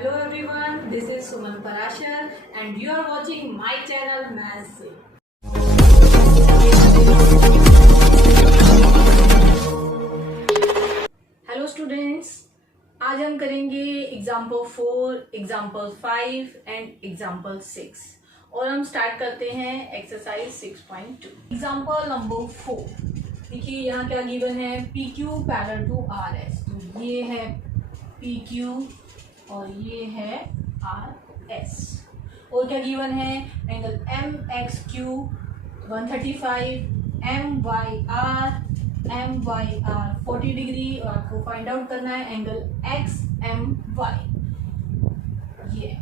Hello everyone, this is Suman Parashar and you are watching my channel Maths Se। Hello students, आज हम करेंगे example 4, example 5 and example 6 और हम start करते हैं एक्सरसाइज 6.2। एग्जाम्पल नंबर 4, देखिए यहाँ क्या गिवन है, P Q parallel to R S. तो ये है पी क्यू और ये है आर एस। और क्या गिवन है, angle M X Q 135, M Y R 40 degree और आपको फाइंड आउट करना है एंगल एक्स एम वाई। ये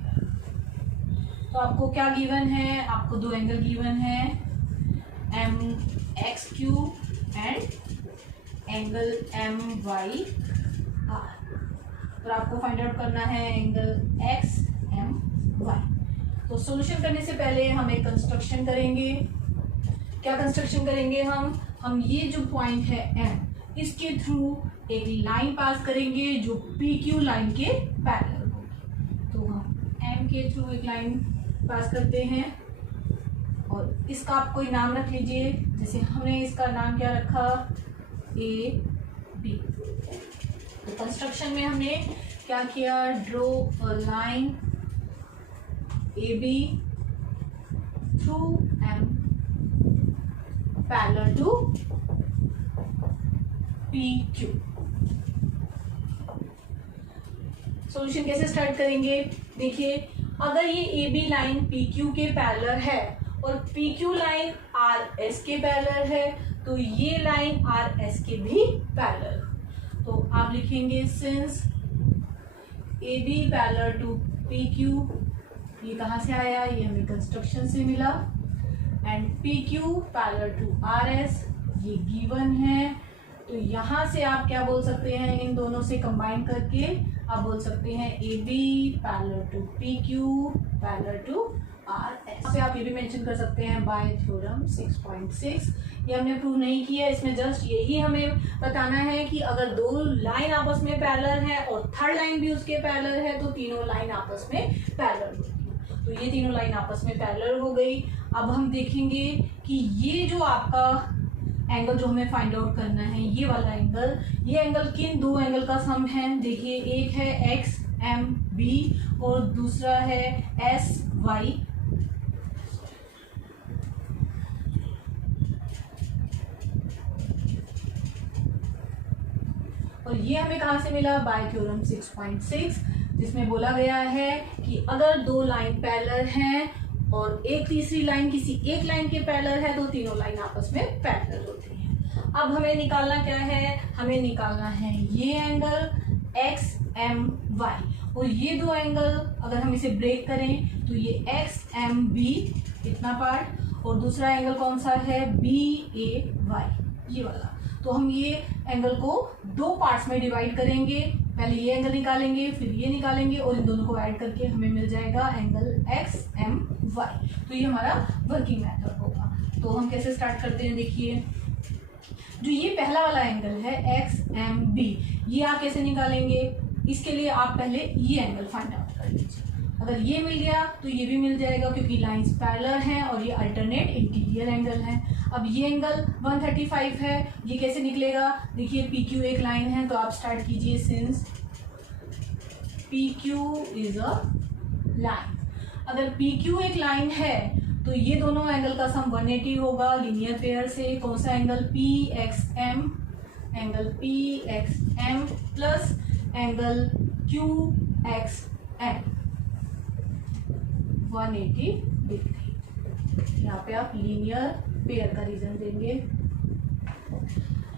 तो आपको क्या गिवन है, आपको दो एंगल गिवन है, M X Q and angle M Y R. और आपको फाइंड आउट करना है एंगल एक्स एम वाई। तो सॉल्यूशन करने से पहले हम एक कंस्ट्रक्शन करेंगे। क्या कंस्ट्रक्शन करेंगे हम ये जो पॉइंट है एम, इसके थ्रू एक लाइन पास करेंगे जो पी क्यू लाइन के पैरेलल होगी। तो हम एम के थ्रू एक लाइन पास करते हैं और इसका आप कोई नाम रख लीजिए। जैसे हमने इसका नाम क्या रखा, ए बी। तो कंस्ट्रक्शन में हमने क्या किया, draw a line A B through M parallel to P Q. Solution कैसे स्टार्ट करेंगे, देखिए अगर ये A B line P Q के पैरेलल है और P Q line R S के पैरेलल है, तो ये लाइन आर एस के भी पैरेलल। तो आप लिखेंगे since A B parallel to P Q. ये कहाँ से आया, ये हमें कंस्ट्रक्शन से मिला। And P Q parallel to R S, ये गिवन है। तो यहाँ से आप क्या बोल सकते हैं, इन दोनों से कंबाइन करके आप बोल सकते हैं A B parallel to P Q parallel to R S. आप ये भी मेंशन कर सकते हैं बाय थ्योरम 6.6। ये हमने प्रूव नहीं किया, इसमें जस्ट यही हमें बताना है कि अगर दो लाइन आपस में पैरेलल है और थर्ड लाइन भी उसके पैरेलल है तो तीनों लाइन आपस में पैरेलल होगी। तो ये तीनों लाइन आपस में पैरेलल हो गई। अब हम देखेंगे कि ये जो आपका एंगल जो हमें फाइंड आउट करना है, ये वाला एंगल, ये एंगल किन दो एंगल का सम है। देखिए एक है एक्स एम बी और दूसरा है एस वाई। और ये हमें कहाँ से मिला, बाय थ्योरम 6.6, जिसमें बोला गया है कि अगर दो लाइन पैरेलल हैं और एक तीसरी लाइन किसी एक लाइन के पैरेलल है तो तीनों लाइन आपस में पैरेलल होती हैं। अब हमें निकालना क्या है, हमें निकालना है ये एंगल एक्स एम वाई। और ये दो एंगल अगर हम इसे ब्रेक करें तो ये एक्स एम बी इतना पार्ट और दूसरा एंगल कौन सा है, बी ए वाई, ये वाला। तो हम ये एंगल को दो पार्ट्स में डिवाइड करेंगे, पहले ये एंगल निकालेंगे फिर ये निकालेंगे और इन दोनों को ऐड करके हमें मिल जाएगा एंगल एक्स एम वाई। तो ये हमारा वर्किंग मेथड होगा। तो हम कैसे स्टार्ट करते हैं, देखिए जो ये पहला वाला एंगल है एक्स एम बी, ये आप कैसे निकालेंगे, इसके लिए आप पहले ये एंगल फाइंड आउट कर लीजिए। अगर ये मिल गया तो ये भी मिल जाएगा क्योंकि लाइंस पैरेलल हैं और ये अल्टरनेट इंटीरियर एंगल है। अब ये एंगल 135 है, ये कैसे निकलेगा, देखिए पी क्यू एक लाइन है तो आप स्टार्ट कीजिए since P Q is a line. अगर पी क्यू एक लाइन है तो ये दोनों एंगल का सम 180 होगा लीनियर पेयर से। कौन सा angle, P X M, angle P X M plus angle Q X M 180 degree. यहाँ पे आप लीनियर पेयर का रीजन देंगे।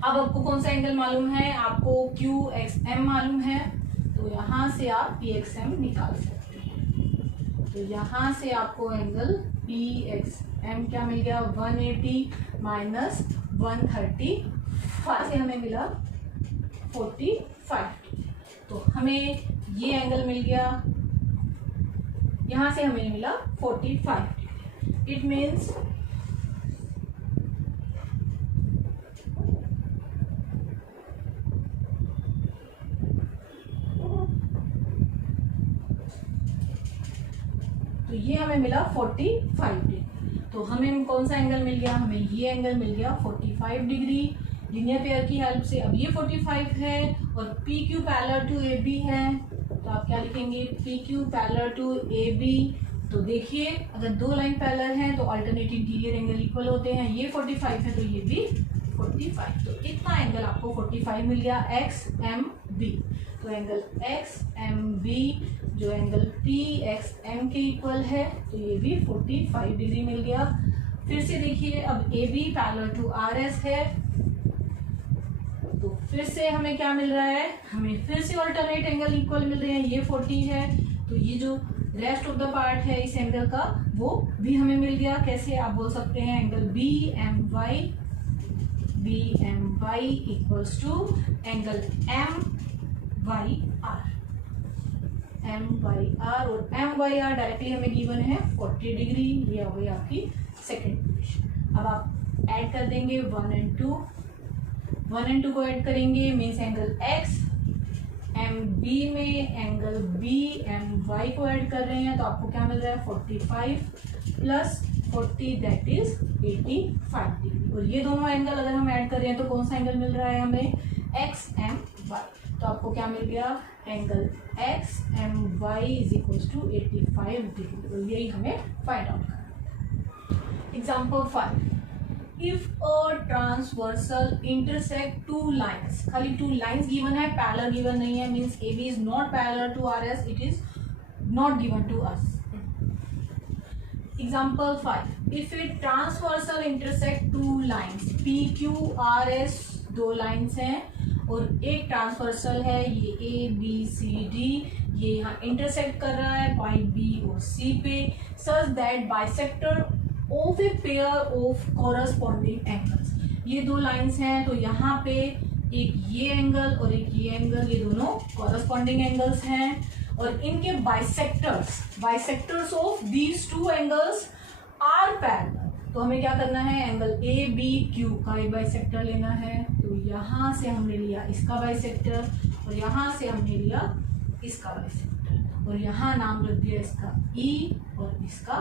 अब आपको कौन सा एंगल मालूम है, आपको क्यू एक्स एम मालूम है, तो यहाँ से आप पी एक्स एम निकाल सकते हैं। तो यहाँ से आपको एंगल पी एक्स एम क्या मिल गया, 180 माइनस 135 से हमें मिला 45। तो हमें ये एंगल मिल गया, यहाँ से हमें मिला 45। इट मीन्स तो ये हमें मिला 45 डिग्री। तो हमें कौन सा एंगल मिल गया, हमें ये एंगल मिल गया 45 डिग्री लीनियर पेयर की हेल्प से। अब ये 45 है और P Q parallel to A B है, तो आप क्या लिखेंगे, P Q parallel to A B. तो देखिए अगर दो लाइन पैरेलल हैं तो अल्टरनेट इंटीरियर एंगल इक्वल होते हैं, ये 45 है तो ये भी 45, तो इतना एंगल आपको 45 मिल गया एक्स एम बी। तो एंगल एक्स एम बी जो एंगल पी एक्स एम के इक्वल है, तो ये भी 45 डिग्री मिल गया। फिर से देखिए अब A B parallel to R S है, तो फिर से हमें क्या मिल रहा है, हमें फिर से अल्टरनेट एंगल इक्वल मिल रहे हैं, ये 40 है तो ये जो रेस्ट ऑफ द पार्ट है इस एंगल का वो भी हमें मिल गया। कैसे आप बोल सकते हैं, angle B M Y equals to angle M Y R, M Y R, और एम वाई आर डायरेक्टली हमें गिवन है 40 डिग्री, ये हो गई आपकी सेकेंड इक्वेशन। अब आप ऐड कर देंगे 1 एंड 2, 1 एंड 2 को ऐड करेंगे means angle X M B में एंगल बी एम वाई को ऐड कर रहे हैं, तो आपको क्या मिल रहा है 45 प्लस 40 दैट इज 85 डिग्री। और ये दोनों एंगल अगर हम ऐड कर रहे हैं तो कौन सा एंगल मिल रहा है हमें, एक्स एम वाई। तो आपको क्या मिल गया, angle X M Y is equals to 85 degree, तो यही हमें फाइंड आउट करना। Example 5, if a transversal intersect two lines, खाली 2 लाइन्स गिवन है, पैरेलल गिवन नहीं है, means A B is not parallel to R S, it is not given to us. Example 5, if a transversal intersect 2 lines P Q R S, 2 lines हैं और एक transversal है, ये A B C D, ये यहाँ intersect कर रहा है पॉइंट B और C पे, such that bisector of a pair of corresponding angles। ये 2 लाइन्स हैं तो यहाँ पे एक ये एंगल और एक ये एंगल, ये दोनों कॉरस्पॉन्डिंग एंगल्स हैं और इनके bisectors of these 2 angles are parallel. तो हमें क्या करना है, एंगल ए बी क्यू का एक बाइसेक्टर लेना है, तो यहाँ से हमने लिया इसका बाइसेक्टर और यहाँ से हमने लिया इसका बाइसेक्टर और यहाँ नाम रख दिया इसका ई और इसका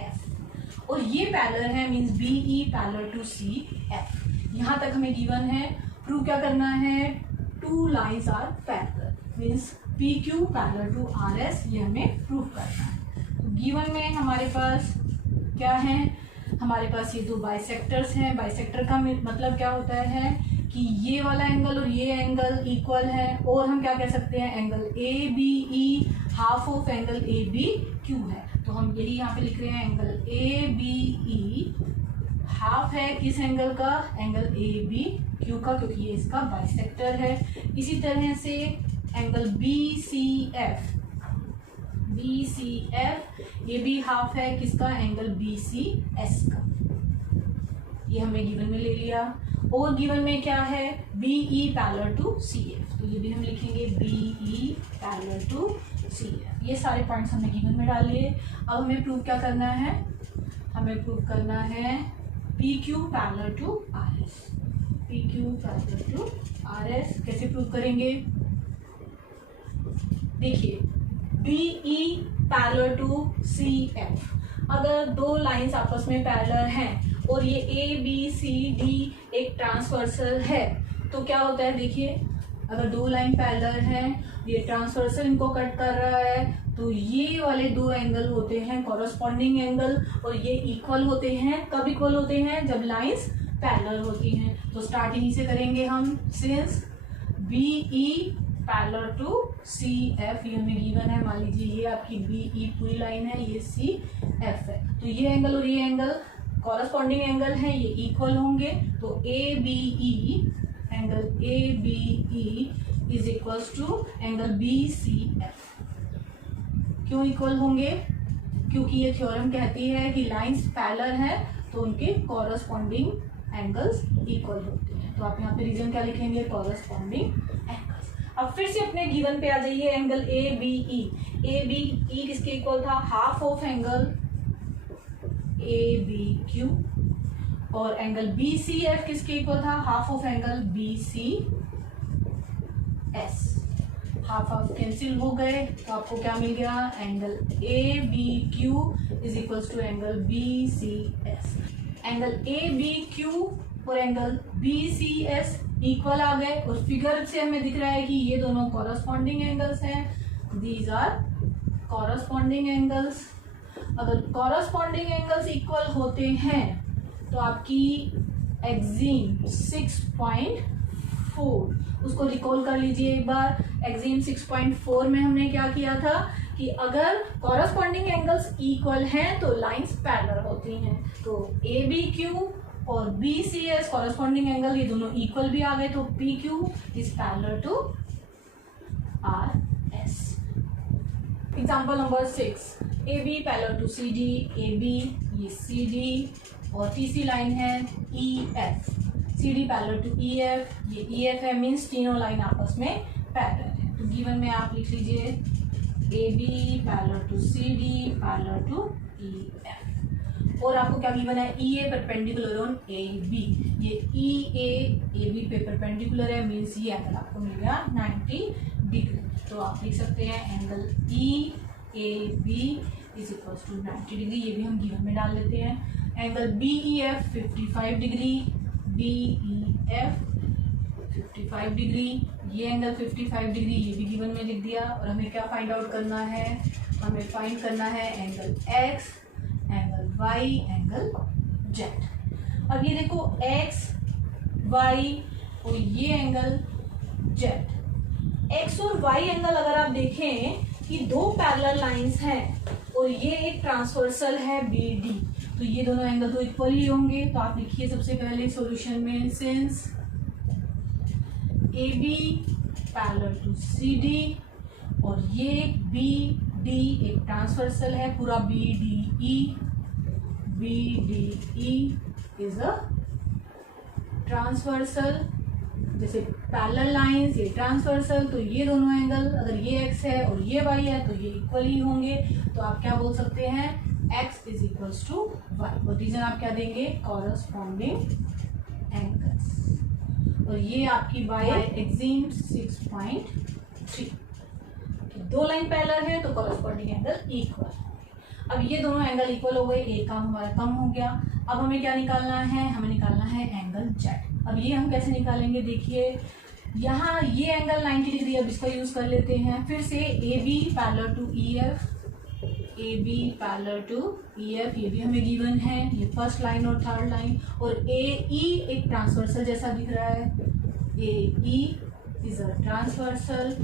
एफ, और ये पैरेलल है means B E parallel to C F. यहाँ तक हमें गिवन है, प्रूव क्या करना है, 2 lines are parallel means P Q parallel to R S, ये हमें प्रूव करना है। तो गिवन में हमारे पास क्या है, हमारे पास ये 2 बाइसेक्टर्स हैं। बाइसेक्टर का मतलब क्या होता है कि ये वाला एंगल और ये एंगल इक्वल है, और हम क्या कह सकते हैं, angle A B E half of angle A B Q है, तो हम यही यहाँ पे लिख रहे हैं, angle A B E half है किस एंगल का, एंगल ए बी क्यू का, क्योंकि ये इसका बाइसेक्टर है। इसी तरह से एंगल बी सी एफ ये भी हाफ है किसका, एंगल बी सी एस का, ये हमने गिवन में ले लिया। और गिवन में क्या है, B E parallel to C F, तो ये भी हम लिखेंगे B E parallel to C F. ये सारे पॉइंट्स हमने गिवन में डाल लिए। अब हमें प्रूव क्या करना है, हमें प्रूव करना है P Q parallel to R S, P Q parallel to R S. कैसे प्रूव करेंगे, देखिए B E parallel to C F, अगर 2 लाइंस आपस में पैरेलल हैं और ये ए बी सी डी एक ट्रांसवर्सल है, तो क्या होता है, देखिए अगर 2 लाइन पैरेलल हैं, ये ट्रांसवर्सल इनको कट कर रहा है, तो ये वाले 2 एंगल होते हैं कॉरस्पॉन्डिंग एंगल और ये इक्वल होते हैं। कब इक्वल होते हैं, जब लाइंस पैरेलल होती हैं। तो स्टार्टिंग से करेंगे हम, since B E parallel to C F, ये हमें गिवन है, मान लीजिए ये आपकी बी ई पूरी लाइन है, ये सी एफ है, तो ये एंगल और ये एंगल कॉरस्पॉन्डिंग एंगल है, ये इक्वल होंगे, तो A B E, angle A B E is equals to angle B C F. क्यों इक्वल होंगे, क्योंकि ये थ्योरम कहती है कि लाइंस पैरेलल है तो उनके कॉरस्पॉन्डिंग एंगल्स इक्वल होते हैं। तो आप यहाँ पे रीजन क्या लिखेंगे, कॉरस्पॉन्डिंग एंगल्स। अब फिर से अपने गिवन पे आ जाइए, एंगल ए बी ई किसके इक्वल था, half of angle A B Q, और एंगल बी सी एफ किसके इक्वल था, half of angle B C S. Half half cancel हो गए, तो आपको क्या मिल गया, angle A B Q is equals to angle B C S. Angle A B Q और angle B C S equal आ गए, और फिगर से हमें दिख रहा है कि ये दोनों कॉरस्पॉन्डिंग एंगल्स हैं। These are corresponding angles. अगर कॉरस्पॉन्डिंग एंगल्स इक्वल होते हैं तो आपकी एक्जीम 6.4, उसको रिकॉल कर लीजिए एक बार। एक्जीम 6.4 में हमने क्या किया था कि अगर कॉरस्पॉन्डिंग एंगल्स इक्वल हैं तो लाइंस पैरेलल होती हैं। तो ए बी क्यू और B C S corresponding angle, ये दोनों इक्वल भी आ गए, तो P Q is parallel to R S. Example number 6, A B parallel to C D, A B ये सी डी, और तीसरी लाइन है E F, C D parallel to E F, ये ई एफ है, मीन्स तीनों line आपस में parallel है। तो गिवन में आप लिख लीजिए A B parallel to C D parallel to E F. और आपको क्या गिवन है, E A perpendicular on A B, ये ई ए बी पे परपेंडिकुलर है, मीन्स ये एंगल आपको मिल गया 90 डिग्री। तो आप लिख सकते हैं angle E A B is equal to 90 degree, ये भी हम गिवन में डाल लेते हैं। Angle B E F 55 degree, B E F 55 degree, ये एंगल 55 डिग्री, ये भी गिवन में लिख दिया। और हमें क्या फाइंड आउट करना है, हमें फाइंड करना है angle X, angle Y, angle Z. अब ये देखो एक्स वाई और ये एंगल जेड। एक्स और वाई एंगल अगर आप देखें कि दो पैरेलल लाइंस हैं और ये एक ट्रांसवर्सल है बी डी, तो ये दोनों एंगल तो इक्वल ही होंगे। तो आप लिखिए सबसे पहले सॉल्यूशन में, since A B parallel to C D और ये बी डी एक ट्रांसवर्सल है, पूरा B D E is a transversal. जैसे पैरेलल लाइंस, ये ट्रांसवर्सल, तो ये दोनों एंगल, अगर ये एक्स है और ये वाई है तो ये इक्वल ही होंगे। तो आप क्या बोल सकते हैं, x is equals to Y, और रीजन आप क्या देंगे, कॉरस्पॉन्डिंग एंगल्स। और ये आपकी बाय एक्जीम 6.3, दो लाइन पैरेलल है तो कॉरस्पॉन्डिंग एंगल इक्वल। अब ये दोनों एंगल इक्वल हो गए, एक काम हमारा कम हो गया। अब हमें क्या निकालना है, हमें निकालना है एंगल जेड। अब ये हम कैसे निकालेंगे, देखिए यहाँ ये एंगल 90 डिग्री, अब इसका यूज कर लेते हैं। फिर से A B parallel to E F, A B parallel to E F, ये भी हमें गिवन है, ये फर्स्ट लाइन और थर्ड लाइन। और ए ई एक ट्रांसवर्सल जैसा दिख रहा है, A E is a transversal.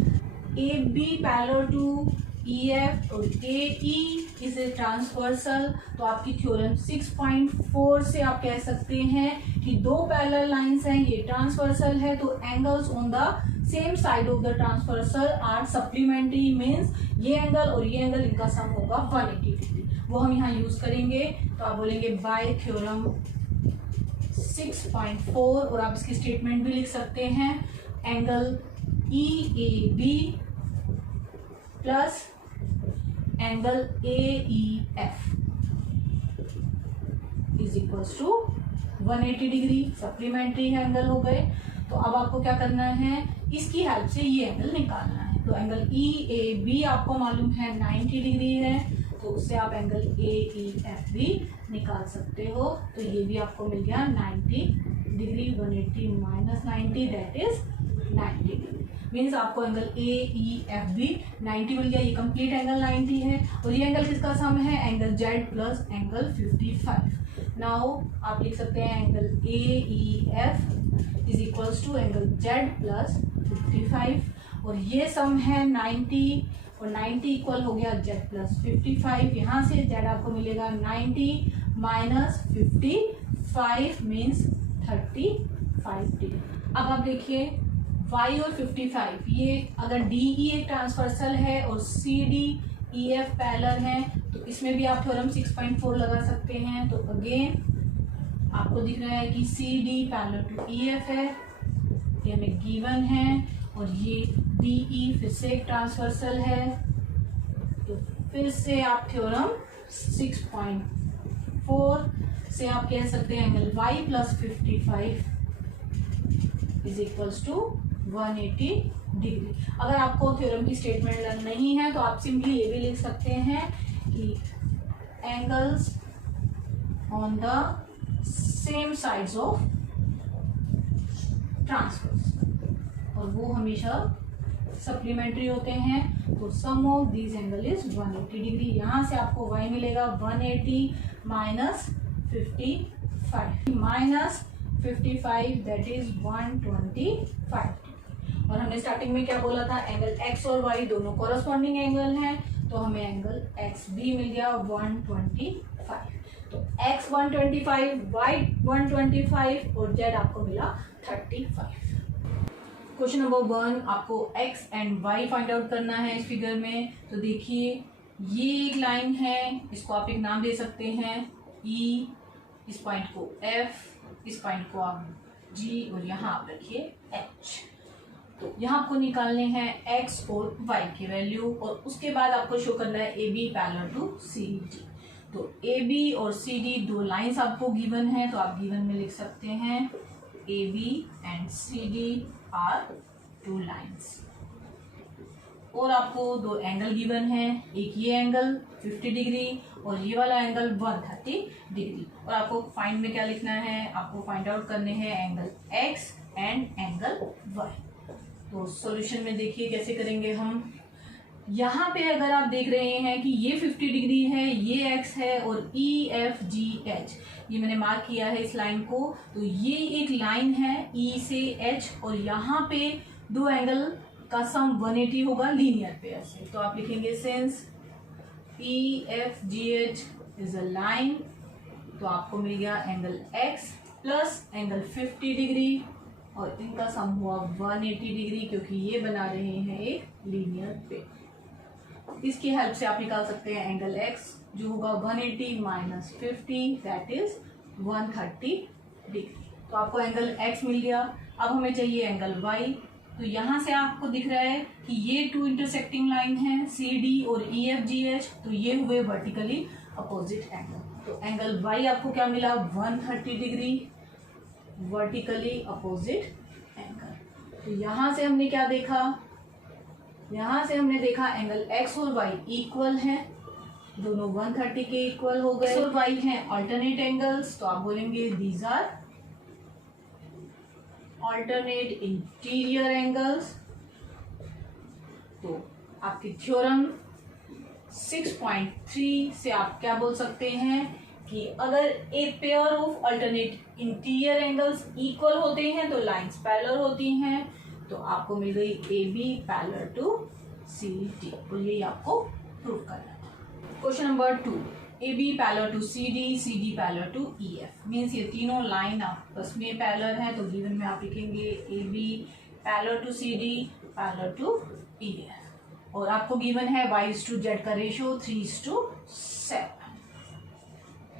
A B parallel to E F और A E is a transversal. तो आपकी थ्योरम 6.4 से आप कह सकते हैं कि दो पैरेलल लाइंस हैं, ये ट्रांसवर्सल है, तो angles on the same side of the transversal are supplementary, means ये एंगल और ये एंगल इनका सम होगा 180 डिग्री। वो हम यहाँ यूज करेंगे। तो आप बोलेंगे बाय थ्योरम 6.4, और आप इसकी स्टेटमेंट भी लिख सकते हैं, angle E A B plus angle A E F is equals to 180 degree, supplementary angle हो गए। तो अब आपको क्या करना है, इसकी हेल्प से ये एंगल निकालना है। तो एंगल ई ए बी आपको मालूम है 90 डिग्री है, तो उससे आप एंगल ए ई एफ भी निकाल सकते हो। तो ये भी आपको मिल गया 90 degree, 180 minus 90 that is 90 degree, means आपको एंगल ए ई एफ भी 90 मिल गया। ये कंप्लीट एंगल 90 है, और ये एंगल किसका सम है, angle Z plus angle 55। Now आप लिख सकते हैं angle A E F is equals to angle Z plus 55, और ये सम है 90 और 90 इक्वल हो गया जेड प्लस 55। यहाँ से जेड आपको मिलेगा 90 माइनस 55 मीन्स 35 डिग्री। अब आप देखिए y और 55, ये अगर डी ई एक ट्रांसवर्सल है और C D E F parallel है, तो इसमें भी आप थ्योरम 6.4 लगा सकते हैं। तो अगेन आपको दिख रहा है कि C D parallel to E F है, ये हमें गिवन है, और ये डी ई फिर से एक ट्रांसवर्सल है। तो फिर से आप थ्योरम 6.4 से आप कह सकते हैं angle y plus 55 is equals to 180 degree. अगर आपको थ्योरम की स्टेटमेंट लर्न नहीं है तो आप सिंपली ये भी लिख सकते हैं कि angles on the same sides of transverse, और वो हमेशा सप्लीमेंट्री होते हैं। तो sum of these angle is 180 degree. यहाँ से आपको y मिलेगा 180 माइनस 55 दैट इज 125। और हमने स्टार्टिंग में क्या बोला था, एंगल x और y दोनों कॉरस्पॉन्डिंग एंगल हैं, तो हमें एंगल x भी मिल गया 125। तो x 125, y 125 और z आपको मिला 35। क्वेश्चन नंबर 1, आपको x and y find out करना है इस फिगर में। तो देखिए ये एक लाइन है, इसको आप एक नाम दे सकते हैं E, इस पॉइंट को F, इस पॉइंट को आप G और यहाँ आप रखिए H। तो यहाँ आपको निकालने हैं x और y की वैल्यू, और उसके बाद आपको शो करना है AB पैरेलल टू CD। तो AB और CD दो लाइंस आपको गिवन है, तो आप गिवन में लिख सकते हैं AB and CD are two lines. और आपको दो एंगल गिवन है, एक ये एंगल 50 डिग्री और ये वाला एंगल 130 डिग्री। और आपको फाइंड में क्या लिखना है, आपको फाइंड आउट करने हैं angle x and angle y। तो सॉल्यूशन में देखिए कैसे करेंगे हम। यहाँ पे अगर आप देख रहे हैं कि ये 50 डिग्री है, ये x है और E F G H ये मैंने मार्क किया है इस लाइन को। तो ये एक लाइन है E से H, और यहाँ पे दो एंगल का सम 180 होगा लीनियर पेयर से। तो आप लिखेंगे since E F G H is a line, तो आपको मिल गया angle x plus angle 50 degree, और इनका सम हुआ 180 डिग्री, क्योंकि ये बना रहे हैं एक लीनियर पेयर। इसकी हेल्प से आप निकाल सकते हैं एंगल x जो होगा 180 माइनस 50 दैट इज 130 डिग्री। तो आपको एंगल x मिल गया। अब हमें चाहिए एंगल y। तो यहाँ से आपको दिख रहा है कि ये टू इंटरसेक्टिंग लाइन है CD और EFGH, तो ये हुए वर्टिकली अपोजिट एंगल। तो एंगल y आपको क्या मिला, 130 डिग्री वर्टिकली अपोजिट एंगल। तो यहाँ से हमने क्या देखा, यहाँ से हमने देखा एंगल x और y इक्वल हैं, दोनों 130 के इक्वल हो गए। x और y हैं अल्टरनेट एंगल्स, तो आप बोलेंगे these are alternate interior angles. तो आपकी थ्योरम 6.3 से आप क्या बोल सकते हैं कि अगर a pair of alternate interior angles equal होते हैं तो लाइंस पैरेलल होती हैं। तो आपको मिल गई AB पैरेलल टू CD, और यही आपको प्रूव करना है। Question number 2, AB parallel to CD, CD parallel to EF means ये तीनों लाइन आपस में पैरेलल है। तो गिवन में आप लिखेंगे AB parallel to CD parallel to EF, और आपको गिवन है y/z का रेशियो 3:7।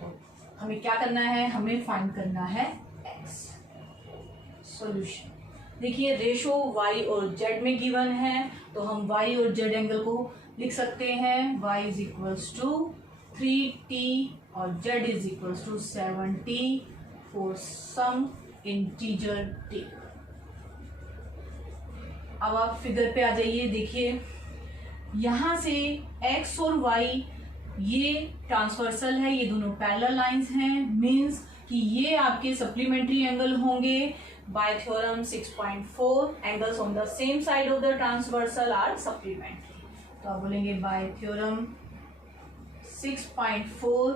तो हमें क्या करना है, हमें फाइंड करना है x। सॉल्यूशन देखिए रेशो y और z में गिवन है, तो हम y और z एंगल को लिख सकते हैं y is equals to 3t और z is equals to 7t for some integer t। अब आप फिगर पे आ जाइए। देखिए यहाँ से x और y ये ट्रांसवर्सल है, ये दोनों पैरेलल लाइंस हैं, मीन्स कि ये आपके सप्लीमेंट्री एंगल होंगे। By theorem 6.4 angles on the same side of the transversal are supplementary. तो आप बोलेंगे by theorem 6.4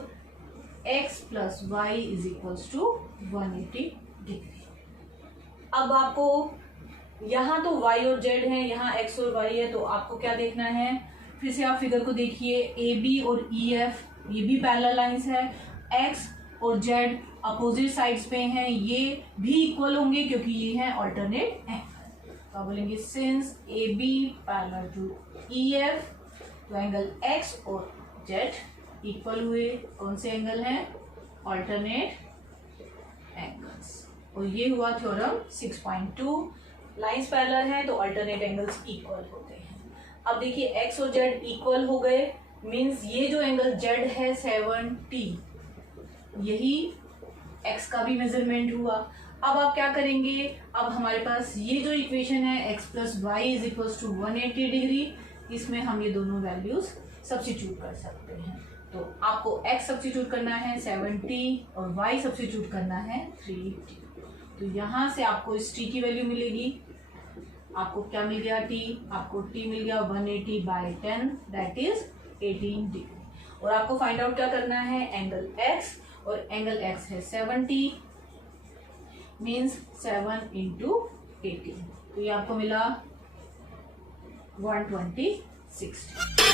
x plus y is equals to 180 degree. अब आपको यहाँ तो y और z है, यहाँ x और y है, तो आपको क्या देखना है, फिर से आप फिगर को देखिए। AB और EF ये भी पैरेलल लाइंस है, x और z अपोजिट साइड्स पे हैं, ये भी इक्वल होंगे क्योंकि ये हैं अल्टरनेट एंगल। तो आप बोलेंगे since AB parallel to EF, तो एंगल x और z इक्वल हुए। कौन से एंगल हैं, अल्टरनेट एंगल्स। और ये हुआ थ्योरम 6.2। लाइंस पैरेलल हैं तो अल्टरनेट एंगल्स इक्वल होते हैं। अब देखिए x और z इक्वल हो गए, मीन्स ये जो एंगल z है 7t, यही x का भी मेजरमेंट हुआ। अब आप क्या करेंगे, अब हमारे पास ये जो इक्वेशन है x plus Y is equal to 180 degree, इसमें हम ये दोनों वैल्यूज सब्स्टिट्यूट कर सकते हैं। तो आपको x सब्स्टिट्यूट करना है 70 और y सब्स्टिट्यूट करना है 3t। तो यहाँ से आपको इस t की वैल्यू मिलेगी, आपको क्या मिल गया t, आपको t मिल गया 180/10 दैट इज 18 डिग्री। और आपको फाइंड आउट क्या करना है, एंगल x, और एंगल x है 70 मीन्स 7 into 18। तो ये आपको मिला 120/60।